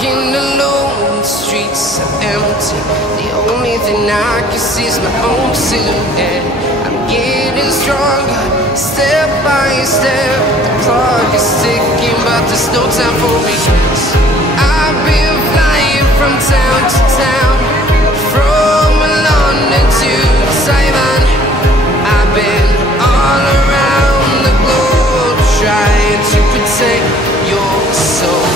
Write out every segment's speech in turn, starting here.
walking alone, the streets are empty. The only thing I can see is my own silhouette. I'm getting stronger, step by step. The clock is ticking, but there's no time for regrets. I've been flying from town to town, from London to Taiwan. I've been all around the globe, trying to protect your soul.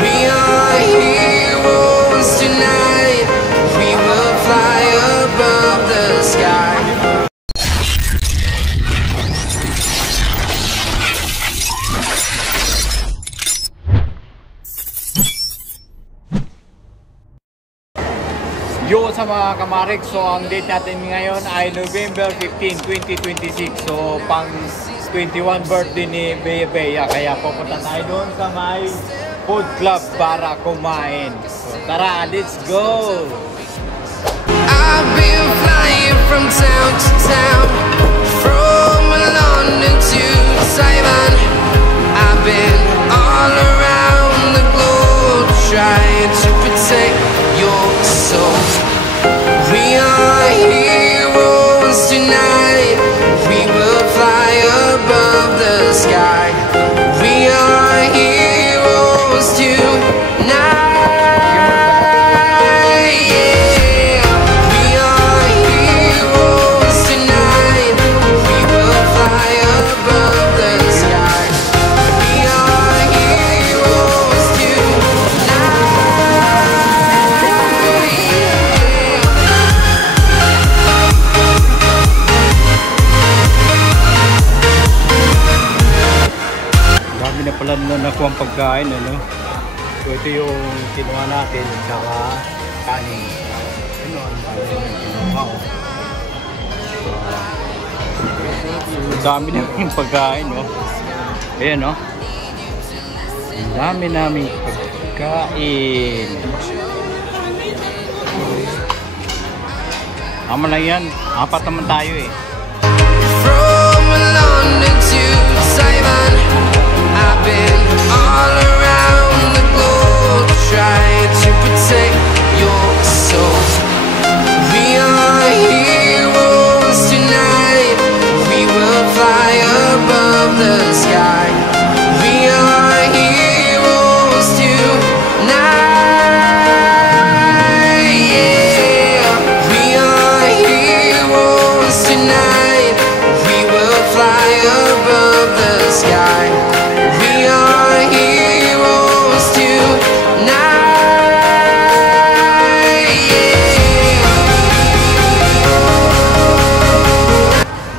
We are heroes tonight. We will fly above the sky. Yo sa mga kamarik, so ang date natin ngayon ay November 15, 2026. So pang 21 birthday ni Bea Bea, kaya pupunta tayo doon sa may food club para kumain. So tara, let's go! I've been flying from town to town, from London to Taiwan. I've been all around the globe, trying to protect your soul. We are heroes tonight. We will fly above the sky. We are heroes tonight. Yeah. We are heroes tonight. We will fly above the sky. We are heroes tonight. Dami na pala na nakuha ang pagkain, ano? So ito yung kinuha natin, saka kanin. Ano ang kinuha ko? Ang dami na yung pagkain, no? Ayan, no? Ang dami namin pagkain. Ama lang yan. Apat naman tayo eh. From London to Taiwan, I've been all around the globe, trying to protect your soul. We are heroes tonight. We will fly above the sky. We are heroes tonight. Yeah. We are heroes tonight. We will fly above the sky. We are heroes tonight. Yeah.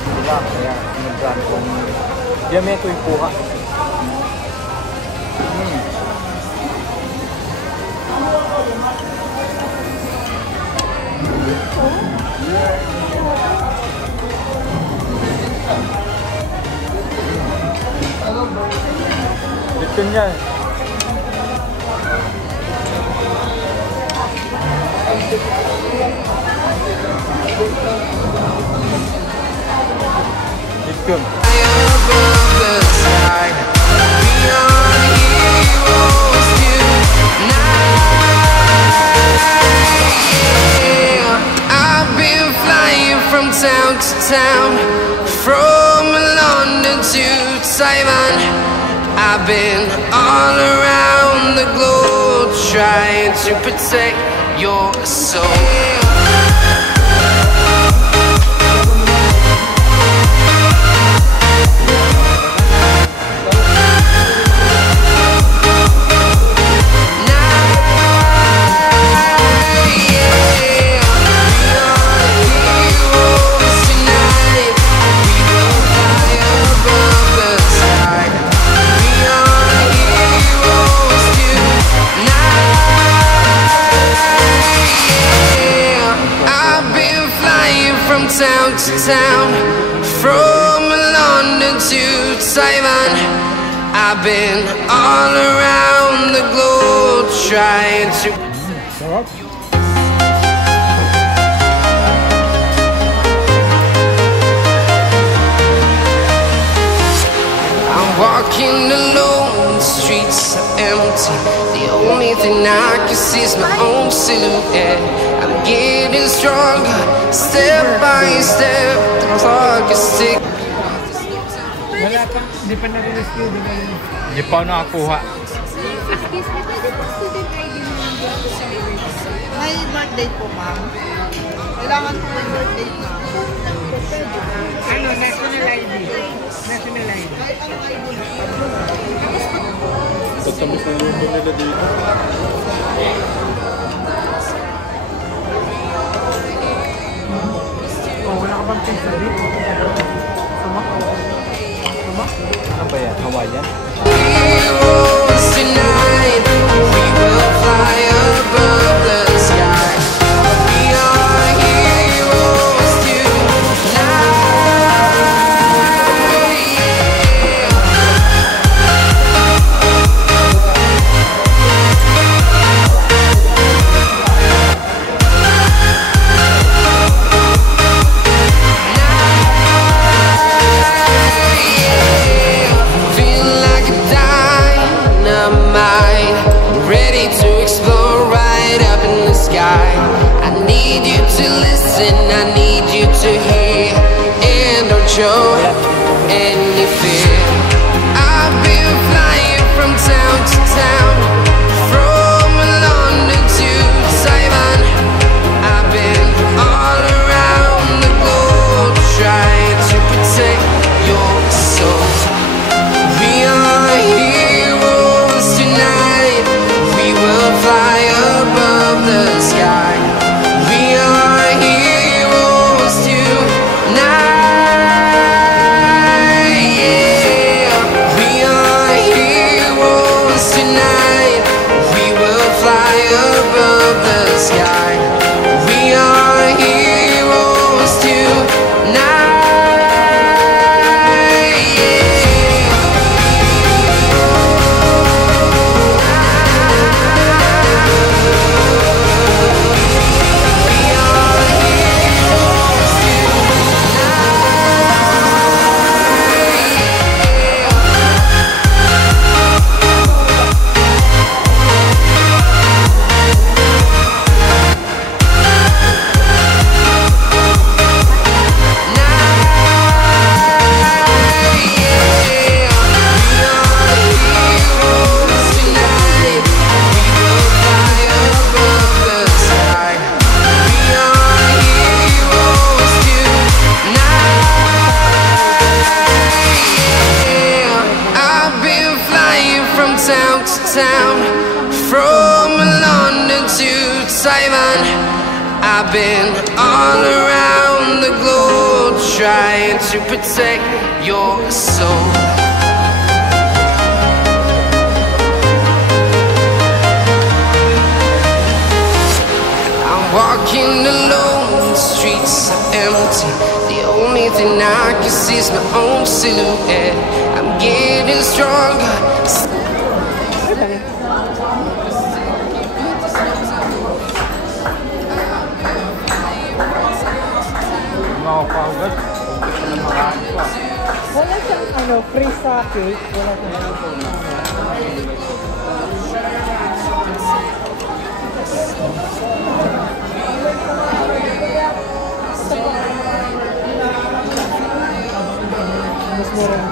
Wala, kaya sinundan kong diyan ko yung kuha. Lipin niya. Lipin. Above the sky, we are heroes tonight. Yeah. I've been flying from town to town, from London to Taiwan. I've been all around the globe, trying to protect your soul. Town to town, from London to Taiwan. I've been all around the globe, trying to. I'm walking alone, the streets streets are empty. The only thing I can see is my own silhouette. I'm getting stronger, step by step. The clock is ticking. Wala pa, hindi pa na-rescue, di ba? Hindi pa nakakuha. May birthday po, ma'am. Kailangan po may birthday, ma'am. Ano, national ID. National ID. Kahit ang ID na. Pagtamis na yung nila dito. Oh, wala ka bang pizza dito? Sama? Sama? Ano ba yan? Hawaiian? Heroes tonight, we will fly above the sky. We are heroes tonight. Feel like a dynamite, ready to explode right up in the sky. I need you to listen, I need you to hear, and don't show any fear. I've been flying from town to town, from London to Taiwan. I've been all around the globe trying to protect your soul. We are heroes tonight. We will fly above the sky. We are heroes tonight. Yeah. We are heroes tonight. We will fly above the sky. We are heroes tonight. Town to town, from London to Taiwan. I've been all around the globe trying to protect your soul. I'm walking alone, the streets are empty. The only thing I can see is my own silhouette. I'm getting stronger. Mga kaugat. Ito na marami pa. Wala siyang ano, free sa cake. Wala siyang mas mura.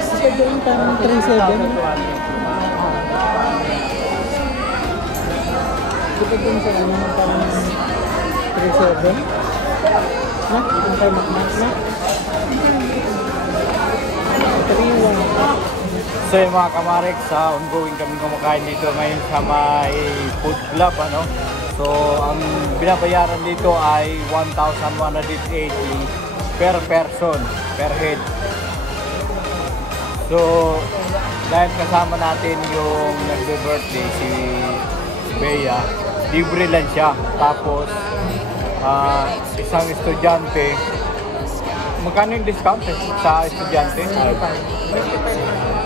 Kasi doon parang 3.7. Dito doon sa ano parang 3.7. Na? Ang tayo makmak na? 3.1. So yung mga kamarek, sa ongoing kami kumakain dito ngayon sa may food club, ano? So ang binabayaran dito ay 1,180 per person, per head. So dahil kasama natin yung nagbe-birthday si Bea, libre lang siya. Tapos isang estudyante, magkano yung discount sa estudyante?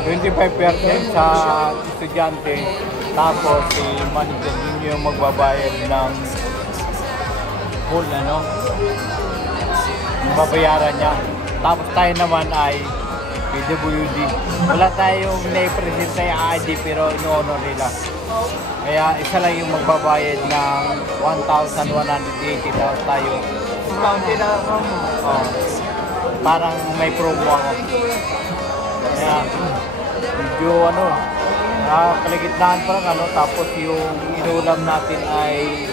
25% sa estudyante. Tapos si manager yun yung magbabayad ng full, ano, babayaran niya. Tapos tayo naman ay PWD. Wala tayong na-present na ID pero ino-honor nila. Kaya isa lang yung magbabayad ng 1,180 tayo. Discounted na ako. Oh, parang may promo ako. Kaya medyo kalagitnaan parang tapos yung inulam natin ay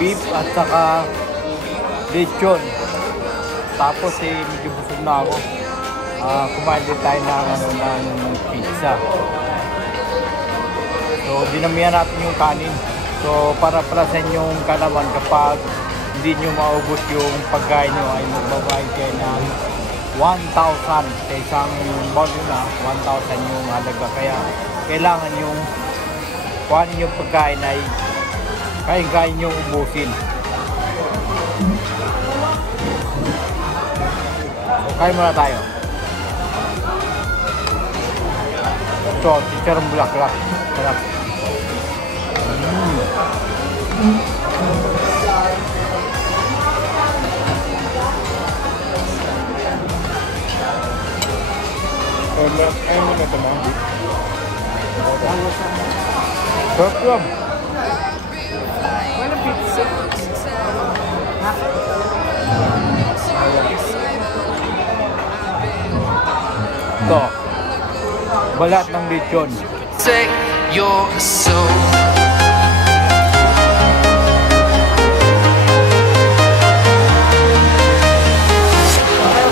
beef at saka lechon. Tapos medyo busog na ako. Kumain din tayo ng pizza. So dinamihan natin yung kanin. So para plasan yung kalaman kapag hindi nyo maubos yung pagkain nyo ay magbabayad kayo ng 1,000 sa isang volume na 1,000 yung halaga. Kaya kailangan yung kuhanin yung pagkain ay kaya nyo ubusin. So kain muna tayo. Ito, chicharong bulaklak. Sarap. Ayaw mo na ito, ma'am. Sarap yun. Walang pizza. Ito. Balat ng lechon. Take your soul.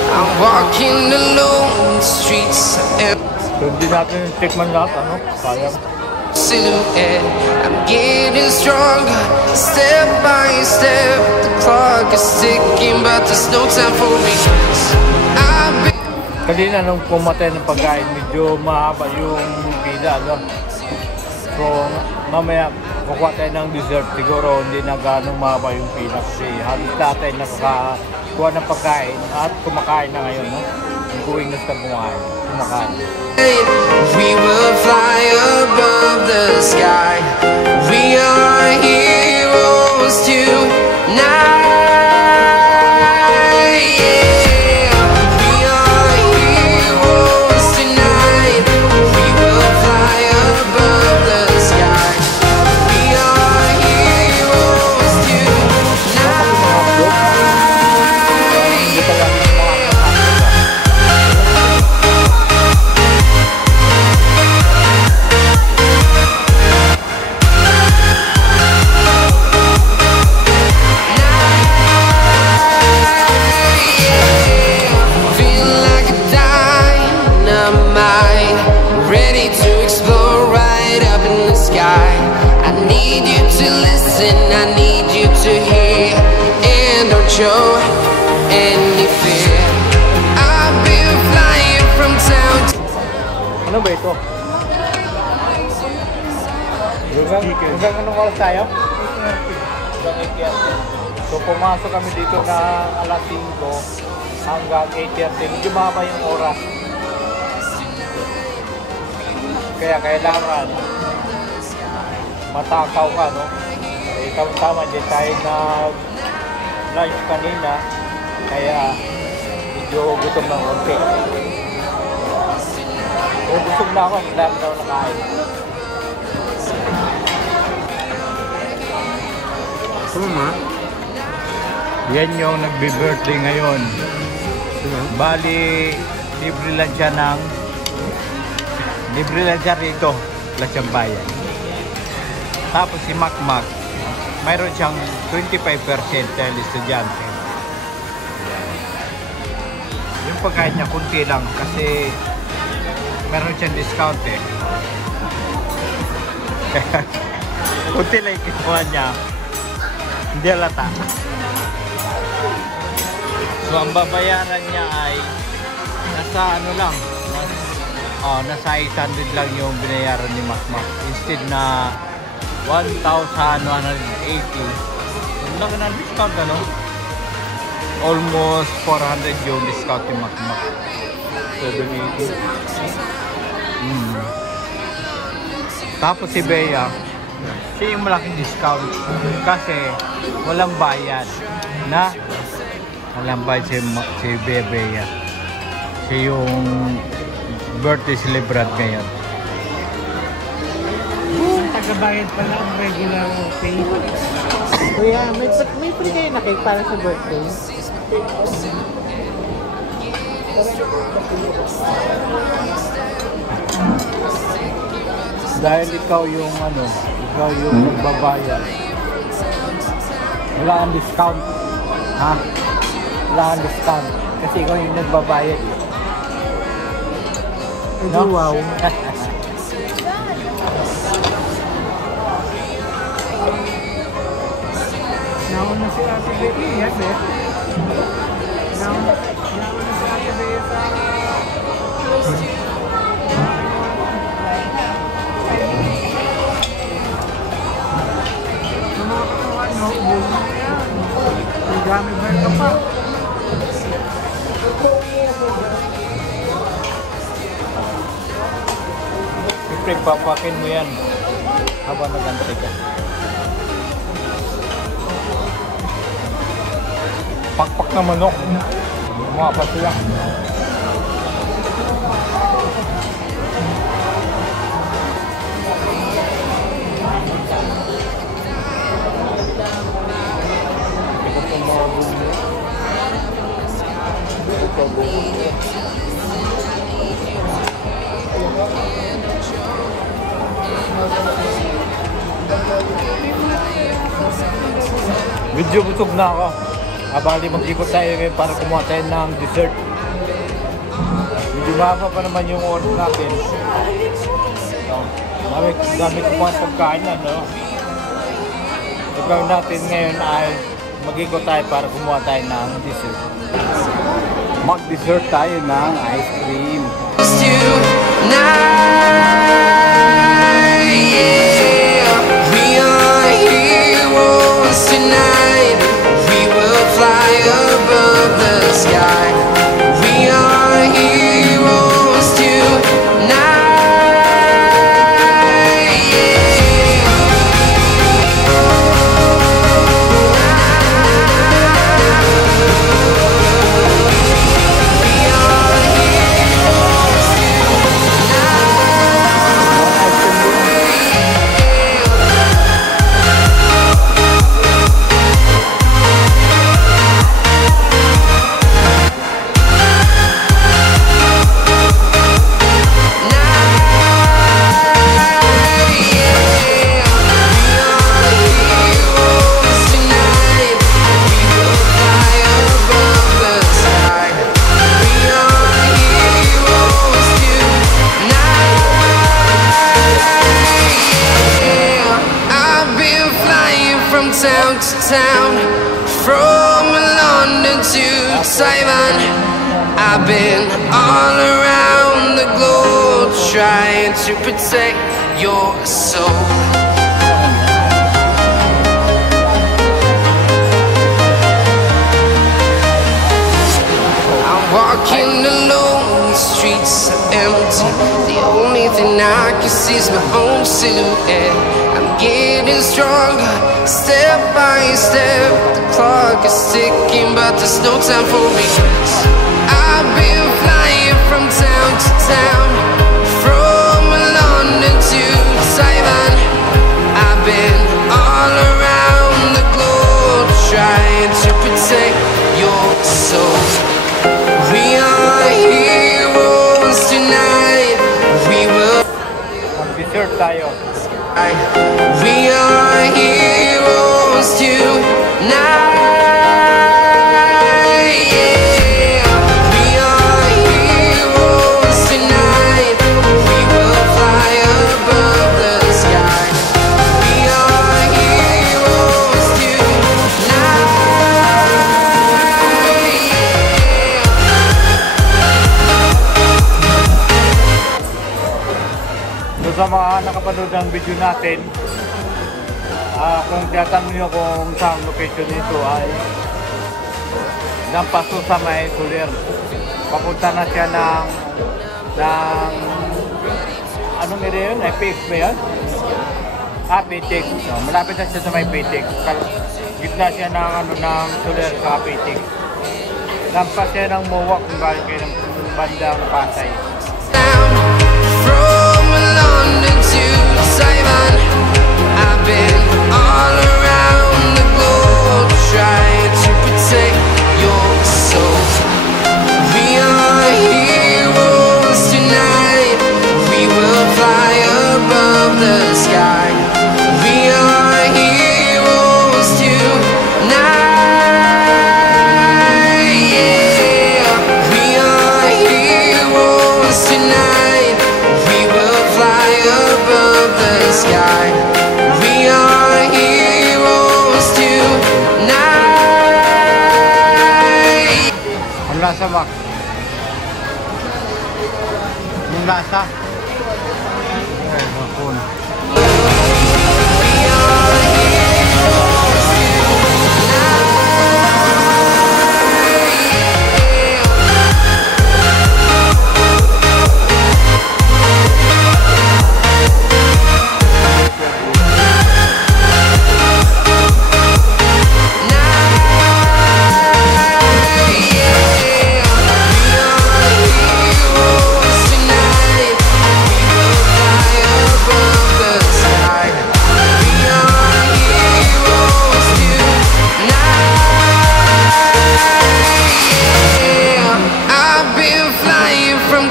I'm walking alone, the streets are empty. So hindi natin tikman lahat, sayang. Silhouette, I'm getting stronger, step by step. The clock is ticking, but there's no time for me. I've been Kanina nung pumatay ng pagkain, medyo mahaba yung pila, So mamaya kukuha tayo ng dessert, siguro hindi na ganong mahaba yung pila kasi halos lahat tayo nakakakuha ng pagkain at kumakain na ngayon, Going na sa kumakain. We will fly above the sky. We are heroes tonight. Yeah, we are heroes tonight. We will fly above the sky. We are heroes tonight. Ready to explore right up in the sky. I need you to listen, I need you to hear, and don't show any fear. I've been flying from town to Ano ba ito? Hanggang anong oras tayo? Hanggang 8:30. So pumasok kami dito na alas 5 hanggang 8:30. Medyo mahaba yung oras. Kaya kailangan matakaw ka, Tama din tayo na lunch kanina. Kaya medyo gutom ng konti. Busog na ako, ang dami na ako nakain. Yan yung nagbe-birthday ngayon. Bali, libre lang siya rito, Lasyang Bayan. Tapos si Makmak, mayroon siyang 25% dahil estudyante. Yung pagkain niya, kunti lang kasi meron siyang discount Kunti lang yung kinuha niya. Hindi halata. So ang babayaran niya ay nasa nasa 800 lang yung binayaran ni Makmak. Instead na 1,180. Ang laki ng discount, Almost 400 yung discount ni Makmak. 780. Tapos si Bea, siya yung malaking discount. Kasi walang bayad. Walang bayad si Bea. Siya yung birthday celebrant ngayon. Tagabayad pala ang regular pay. Kuya, may free kayo na cake para sa birthday? Dahil ikaw yung ikaw yung magbabayad. Wala kang discount. Ha? Wala kang discount. Kasi ikaw yung nagbabayad. No? Wow. Nauna si Ate Bea, yes eh. Nauna si Ate Bea sa... Yung mga katuhan, no? Ubus na yan. May gamit ba ka pa? Siyempre, papakin mo yan habang nagantay ka. Pakpak na manok. Mga pati lang. Ito po mga bumili. Ito po bumili. Medyo busog na ako. Abali mag-ikot tayo ngayon para kumuha tayo ng dessert. Medyo mahaba pa naman yung oras natin. Dami ko pa pagkain na, no? Ang gawin natin ngayon ay mag-ikot tayo para kumuha tayo ng dessert. Mag-dessert tayo ng ice cream. Tonight, we will fly above the sky. We are heroes tonight. Town to town, from London to Taiwan, I've been all around the globe trying to protect your soul. I'm walking alone, the streets are empty. The only thing I can see is my own silhouette. I'm getting stronger, step by step. The clock is ticking, but there's no time for regrets. I've been flying from town to town, from London to Taiwan. I've been all around the globe trying to protect your soul. We are heroes tonight. We will. Mag-dessert tayo. We are heroes tonight. Yeah. We are heroes tonight. We will fly above the sky. We are heroes tonight. So sa mga nakapanood ng video natin, kung tinatanong nyo kung saan location nito ay ng Paso sa may Soler. Papunta na siya ng anong area yun? Ay Pix ba yun? Pitex. No, malapit na siya sa may Pitex. Gitna siya ng Soler sa Pitex. Lampas siya ng Mowak kung galing kayo ng bandang Pasay. London to Taiwan. I've been all around the globe trying to protect your soul. We are heroes tonight. We will fly above the sky. We are heroes tonight. Yeah. We are heroes tonight. We will fly above the sky. We are heroes tonight. Ang lasa, Mac? Yung lasa? Ay, makun.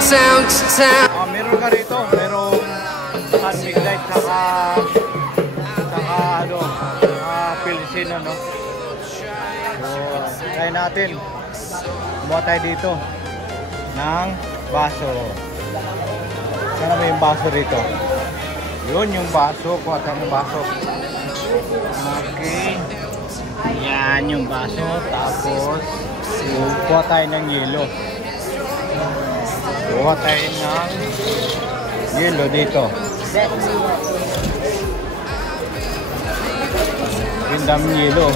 Town to town. Meron ka rito, merong sun midnight saka ano, Pilsino, no? So, try natin. Kumuha tayo dito ng baso. Sana may yung baso rito. Yun yung baso, kuha tayo ng baso. Okay. Yan yung baso. Tapos, kuha tayo ng yelo. Kuha tayo ng yelo dito. Gandang yelo.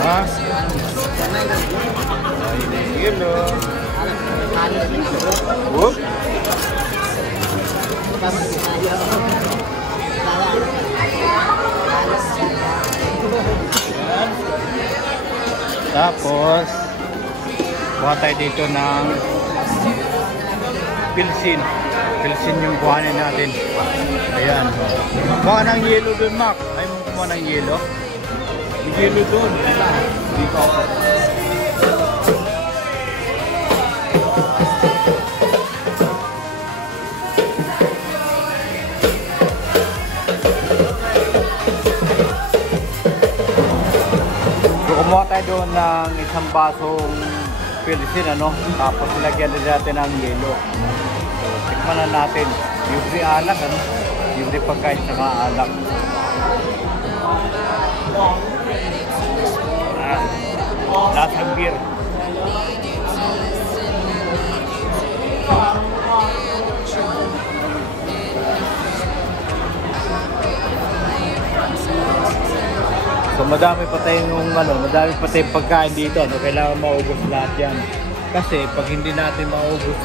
Ha? Yelo. Whoop. Tapos, kuha tayo dito ng Pilsin. Pilsin yung kuhanin natin. Ayan. Kuha ng yelo dun, Mac. Ay mo kumuha ng yelo. Yung yelo dun. Dito ako. So, kumuha tayo doon ng isang basong Pilsin, ano? Tapos nilagyan din natin ng yelo. So, tikman na natin. Libre alak, ano? Libre pagkain saka alak. Lasang beer. So madami pa tayong madami pa tayong pagkain dito, no? Kailangan maubos lahat yan. Kasi pag hindi natin maubos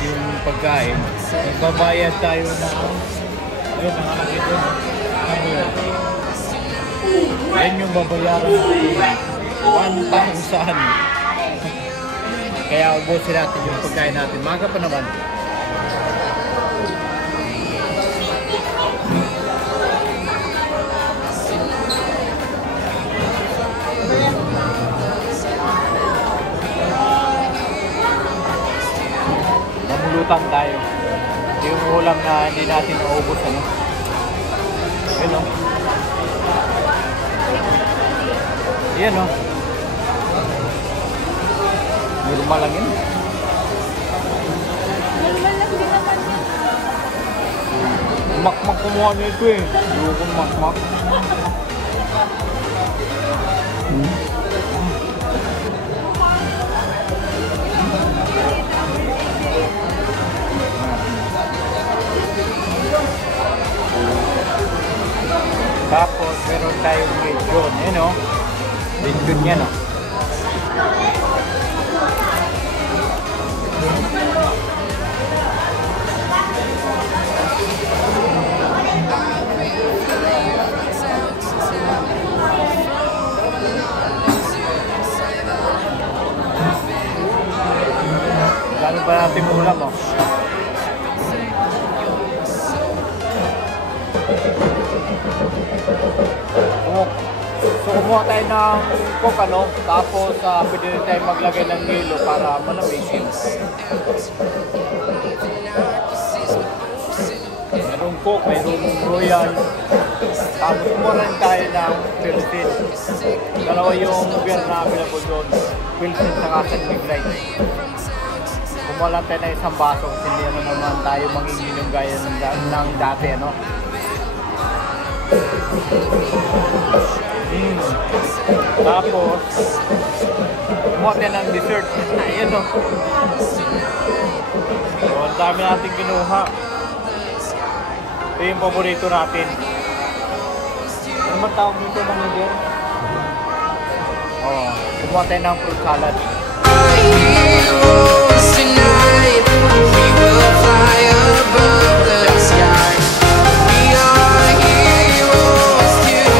yung pagkain, magbabayad tayo ng ayun, nakalagay doon. Yan yung babayaran natin 1,000. Kaya ubusin natin yung pagkain natin. Maga pa naman. Namulutan tayo. Yung ulam na hindi natin naubos, ano? Yun, no? Yan, no? Normal lang yun. Normal lang din naman yun. Makmak kumuha niyo ito eh. Hindi ko makmak. Tapos meron tayong lechon, no? Lechon yan, no? Dami pa natin ulam, oh. Kumuha tayo ng coke, ano? Tapos pwede rin tayo maglagay ng yelo para malamig. Mayroong coke, mayroong royal. Tapos kumuha rin tayo ng Pilsen. Dalawa yung beer na available doon. Pilsen saka San Miguel. Kumuha lang tayo ng isang baso kasi hindi naman tayo manginginom gaya ng dati, ano? Tapos kumuha tayo ng dessert. Ayan, o. So, ang dami natin kinuha. Ito yung paborito natin. Ano ba tawag nito ng hindi? Oh, kumuha tayo ng fruit salad. Heroes tonight, we will fly above the sky. We are heroes tonight.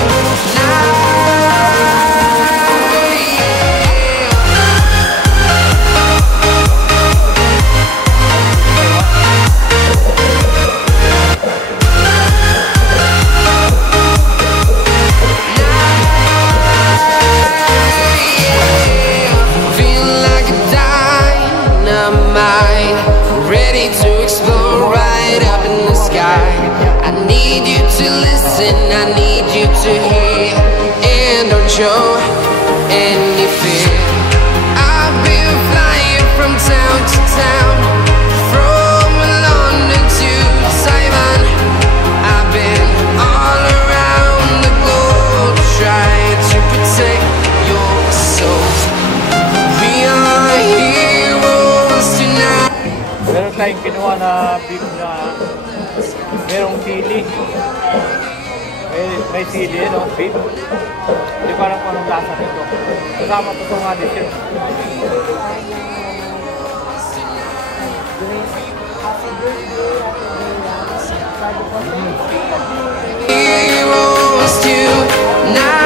Feel like a dynamite, ready to explode right up in the sky. I need you to listen, I need you to hear, and don't show any fear. I've been flying from town to town, from London to Taiwan. I've been all around the globe trying to protect your soul. We are heroes tonight. Meron tayong kinuha na beef na merong sili. May sili, no? Beef. Hindi ko alam kung anong lasa nito. Kasama ito sa mga dessert. Heroes tonight.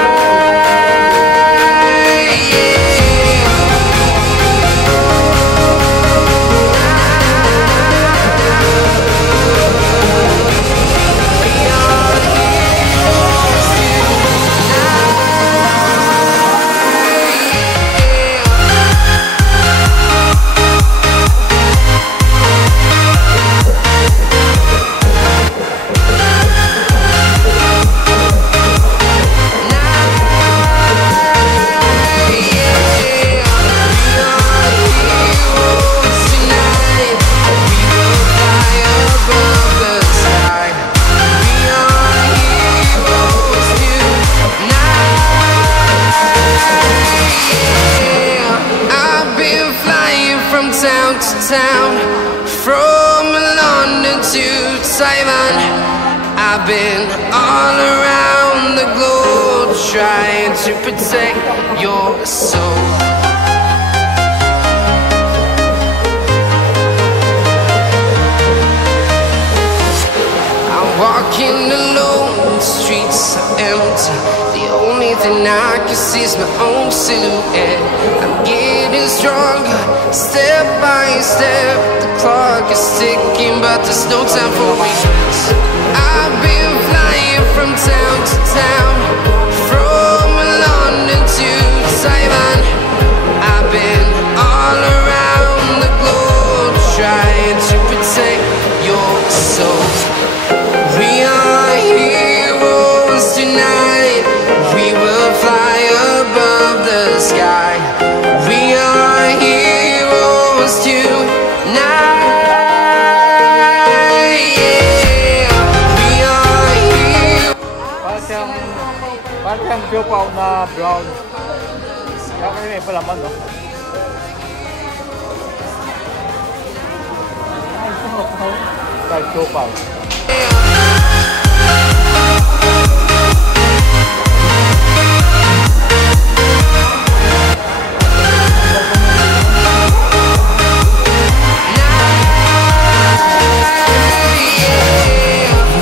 Town to town, from London to Taiwan. I've been all around the globe trying to protect your soul. I'm walking alone, the streets are empty. The only thing I can see is my own silhouette. I'm getting stronger, step by step. The clock is ticking, but there's no time for regrets. I've been flying from town to town, from London to Taiwan. I've been all around the globe trying to protect your soul. We are heroes tonight, we will fly above the sky. We are heroes tonight, yeah. We are heroes. Parang siyang siopaw na brown. Kaya kayo may palaman, no? Parang siopaw.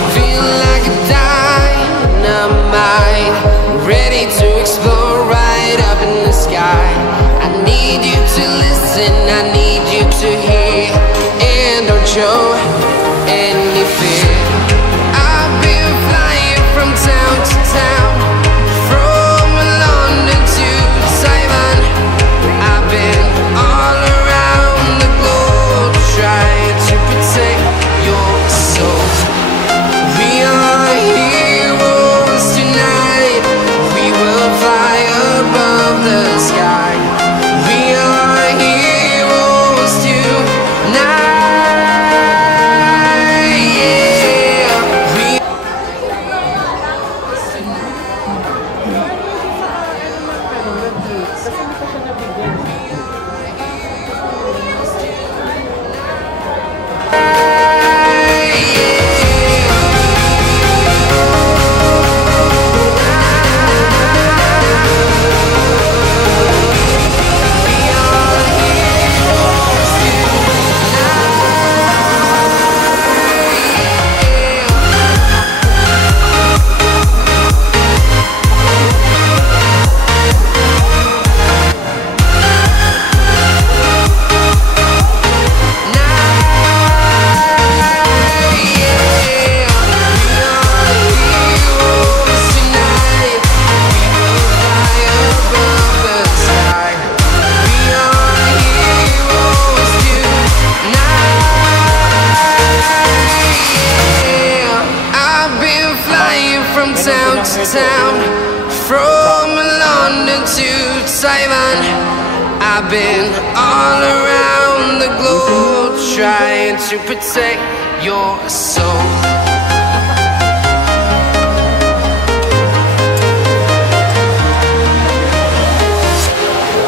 Feel like a dynamite, ready to explode right up in the sky. I need you to listen, I need you to hear, and don't show any fear. I've been flying from town to town, from London Taiwan. I've been all around the globe trying to protect your soul.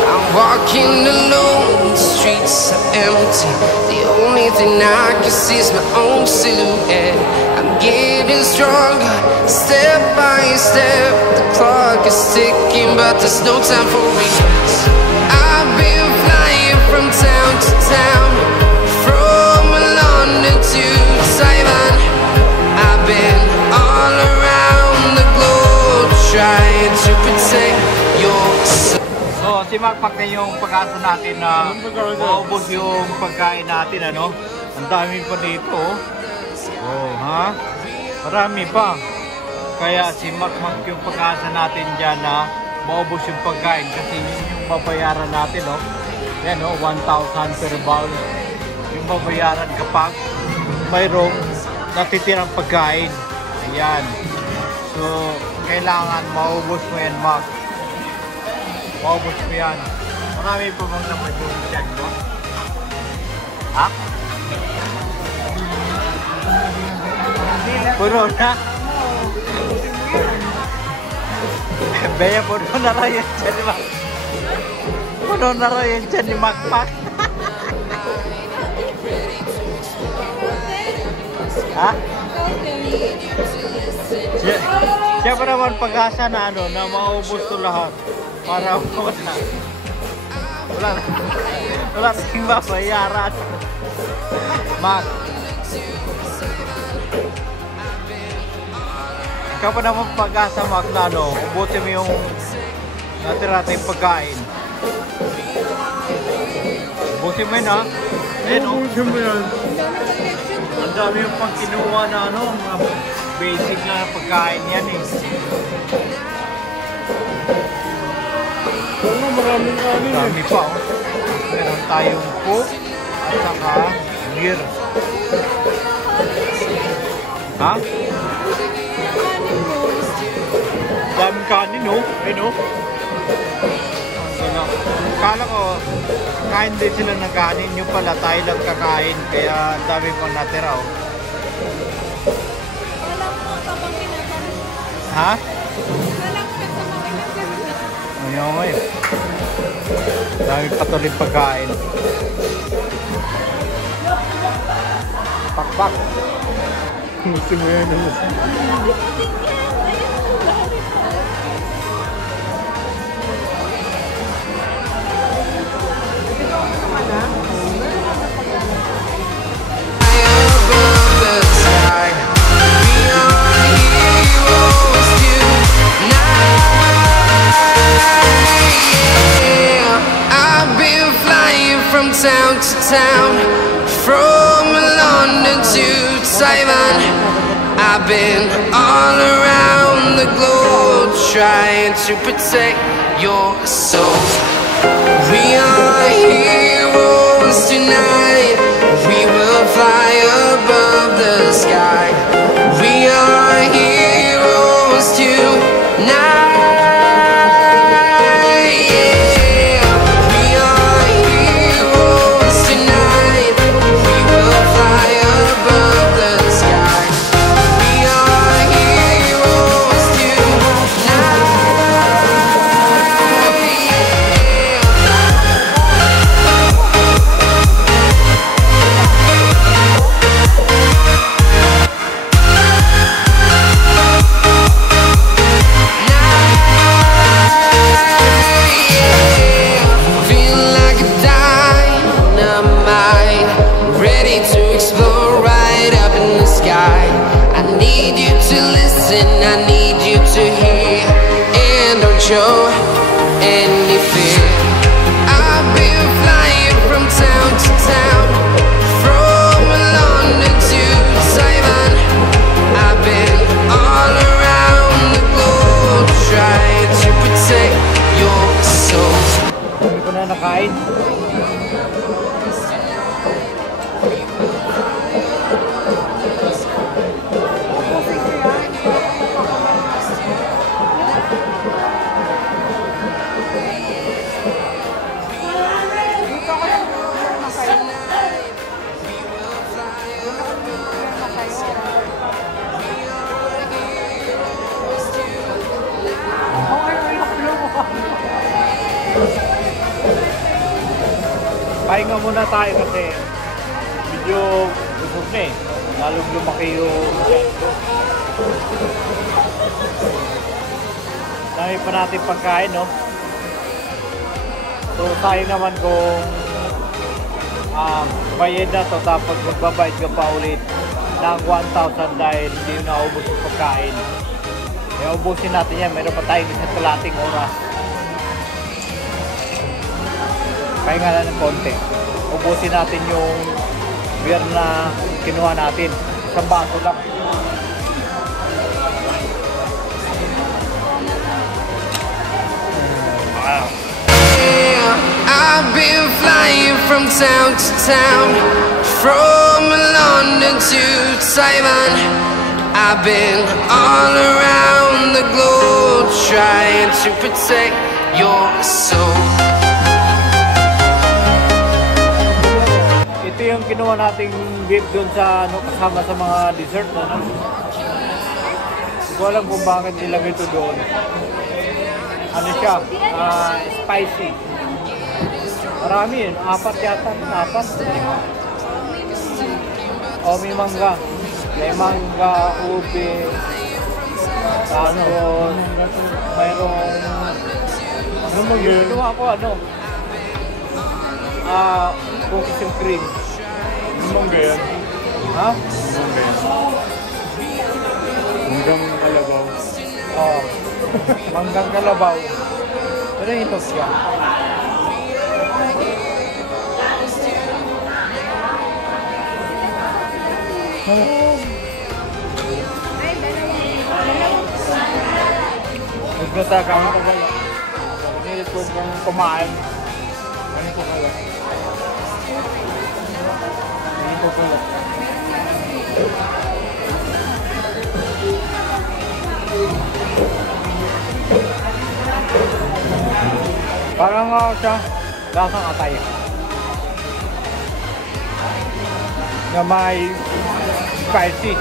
I'm walking alone, the streets are empty. The only thing I can see is my own silhouette. I'm getting stronger, step by step. The clock is ticking, but there's no time for regrets. I've been flying from town to town, from London to Taiwan. I've been all around the globe trying to protect your soul. So, si Macmac na yung pag-asa natin na maubos yung pagkain natin, ano? Ang dami pa dito, oh. Oh, ha? Marami pa. Kaya si Macmac yung pag-asa natin dyan na maubos yung pagkain kasi yun yung babayaran natin, oh. Yan, oh, 1,000 per bowl. Yung babayaran kapag mayroong natitirang pagkain. Ayan. So, kailangan maubos mo yan, Mac. Maubos mo yan. Marami pa bang naman yung dyan mo? Ha? Puro na? Bea, puro na rin yan dyan ni Mac. Puro na rin yan dyan ni Macmac. Ha? Siya pa naman pag-asa na ano, na maubos to lahat. Para wala kasing babayaran. Mac, ikaw pa naman pag-asa, Mac, na ano, ubutin mo yung natira-tayong pagkain. Ubutin mo yun, ha? Ayun, o. Ubusin mo yan. Ang dami yung pang kinuha na ano, mga basic na pagkain yan, eh. Oo, maraming kanin eh. Dami pa, oh. Meron tayong coke at saka beer. Ha? Daming kanin, oh. Ayun, oh. Kala ko, kain din sila ng kanin. Yung pala, tayo lang kakain. Kaya dami pang natira, oh. Ha? Ayaw nga eh. Dami patuloy pagkain. Pakpak. Gusto mo yan. From town to town, from London to Taiwan. I've been all around the globe trying to protect your soul. We are heroes tonight. We will fly above the sky. We are heroes tonight. I need you to hear and don't show any fear. I've been flying from town to town, from London to Taiwan. I've been all around the globe trying to protect your soul. Hindi ko na nakain. Pahinga muna tayo kasi medyo busog na eh. Lalong lumaki yung tiyan ko. Dami pa natin pagkain, no? So, tayo naman kung bayad na to tapos magbabayad ka pa ulit ng 1,000 dahil hindi yung naubos yung pagkain. Kaya ubusin natin yan. Meron pa tayong isang kalating oras. Pahinga lang ng konti. Ubusin natin yung beer na kinuha natin. Isang baso lang. I've been flying from town to town, from London to Taiwan. I've been all around the globe trying to protect your soul. Ito yung kinuha nating beef doon sa kasama sa mga dessert na. Hindi ko alam kung bakit nilagay ito doon. Ano siya? Spicy. Marami yun. 4 yata. 4. O may mangga. May mangga, ube. Tapos mayroong ano mo yun? Kinuha ko ano? Cookies and cream. Mangga yan. Ha? Mangga yan. Manggang kalabaw. Oo. Manggang kalabaw. Pero ito siya. Gusto sa kami ko kayo. Pinilit ko kung kumain. Ano ko kayo? Ano ko kayo? Parang siya lasang atay. Na may spicy.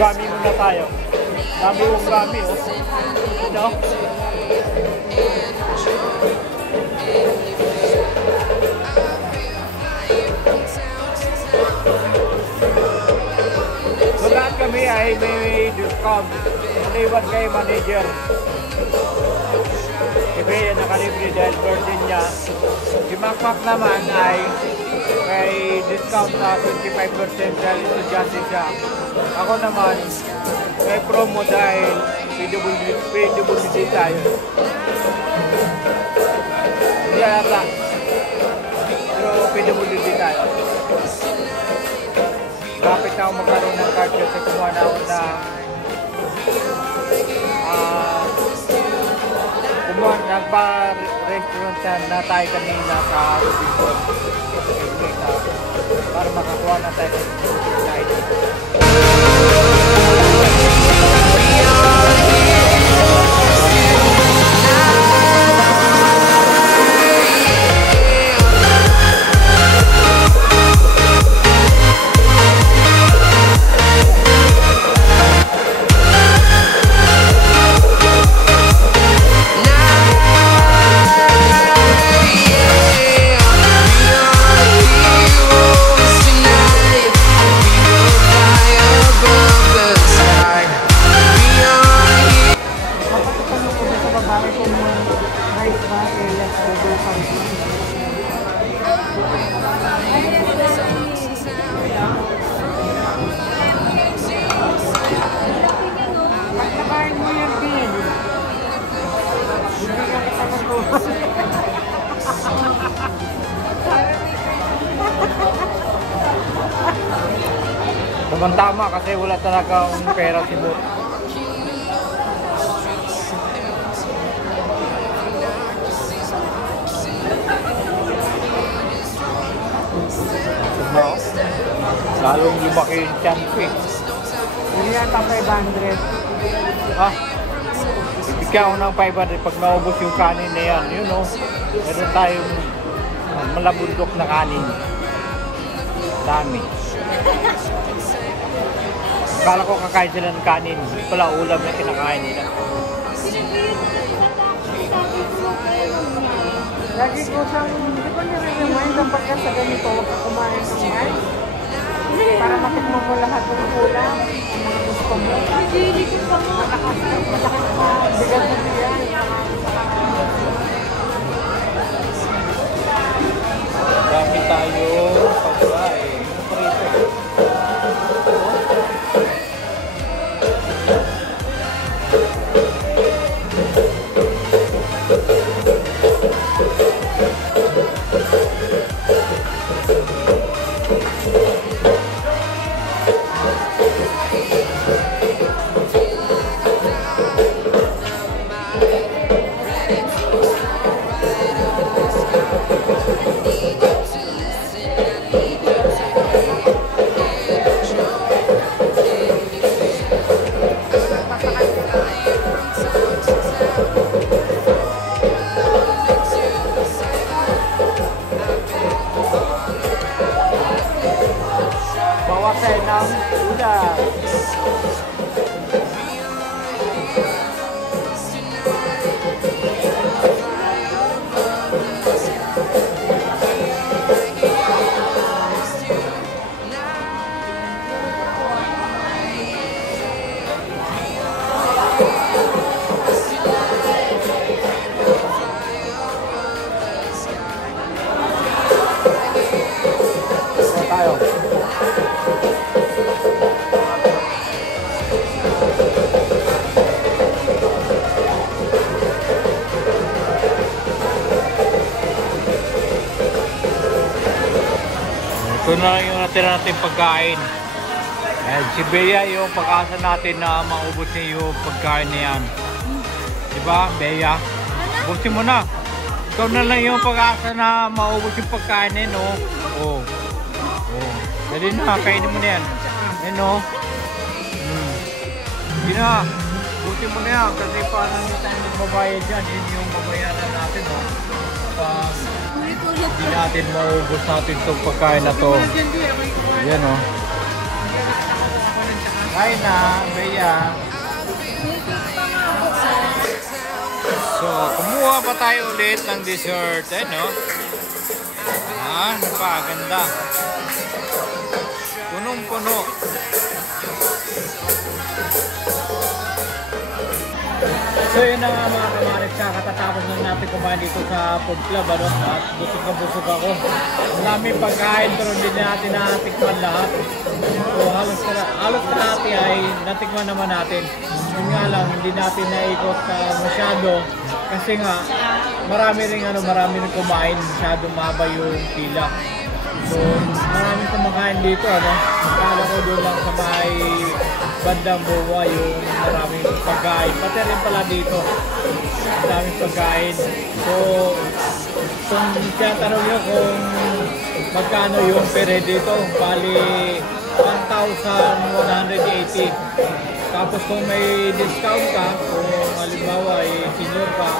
Gami muna tayo. Dami yung gami, oh. No? So lahat kami ay may discount. Naliwan kay manager. Si Bea nakalibre dahil birthday niya. Si Macmac naman ay may discount na 25% dahil estudyante siya. Ako naman may promo dahil PWD tayo. Hindi alata. Pero PWD tayo. Kapit na ako magkaroon ng card kasi kumuha na ako na nagpa-restaurant na tayo kanina sa Rubicon para makakuha na tayo ng dito. Tama kasi wala talaga akong pera si Bot. Lalong lumaki yung tiyan ko eh. Hindi yata 500. Ah, bigyan ko ng 500 pag naubos yung kanin na yan. Yun o, meron tayong malabundok na kanin. Dami. Akala ko kakain sila ng kanin. Hindi pala ulam na kinakain nila. Lagi ko siyang, hindi ko nire-remind kapag ka sa ganito, huwag ka kumain ng mais. Para matikman mo lahat ng ulam, ang mga gusto mo. Hindi ko pa nga. Malaki pa, bigat na biyan. Dami tayo pagkain. Bawa tayo ng ulam. Tayo. Ito na lang yung natira natin pagkain. Ayan, si Bea yung pag-asa natin na maubos niya yung pagkain na yan. Diba, Bea? Ubusin mo na. Ikaw na lang yung pag-asa na maubos yung pagkain na yun, oh. Oh. Oh. Dali na, kainin mo na yan. Yan, oh. Hindi na. Ubusin mo na yan kasi paano nyo tayo magbabayad dyan. Yun yung babayaran natin, oh. Pag hindi natin maubos natin itong pagkain na to. Yan, oh. Kain na, Bea. So, kumuha pa tayo ulit ng dessert. Eh, no? Ah, napakaganda. Punong-puno. So, yun na nga mga kamaris, katatapos lang natin kumain dito sa food club, ano? At busog na busog ako. Maraming pagkain pero hindi natin natikman lahat. So, halos kalahati ay natikman naman natin. Yun nga lang, hindi natin naikot masyado kasi nga marami rin kumain, masyado mahaba yung pila. So maraming kumakain dito, ano? Akala ko doon lang sa may bandang buwa yung maraming pagkain, pati rin pala dito maraming pagkain. So kung tinatanong nyo kung magkano yung pere dito, bali 1,180. Tapos kung may discount ka, kung halimbawa ay senior ka,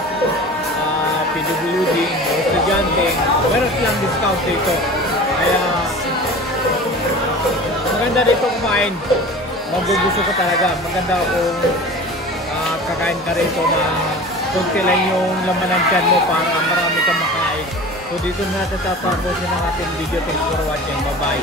PWD, o estudyante, meron silang discount dito. Kaya maganda dito kumain. Magugusto ko talaga. Maganda kung kakain ka rito na konti lang yung laman ng tiyan mo para marami kang makain. So dito na natin tatapusin ang ating video. Thanks for watching. Bye-bye.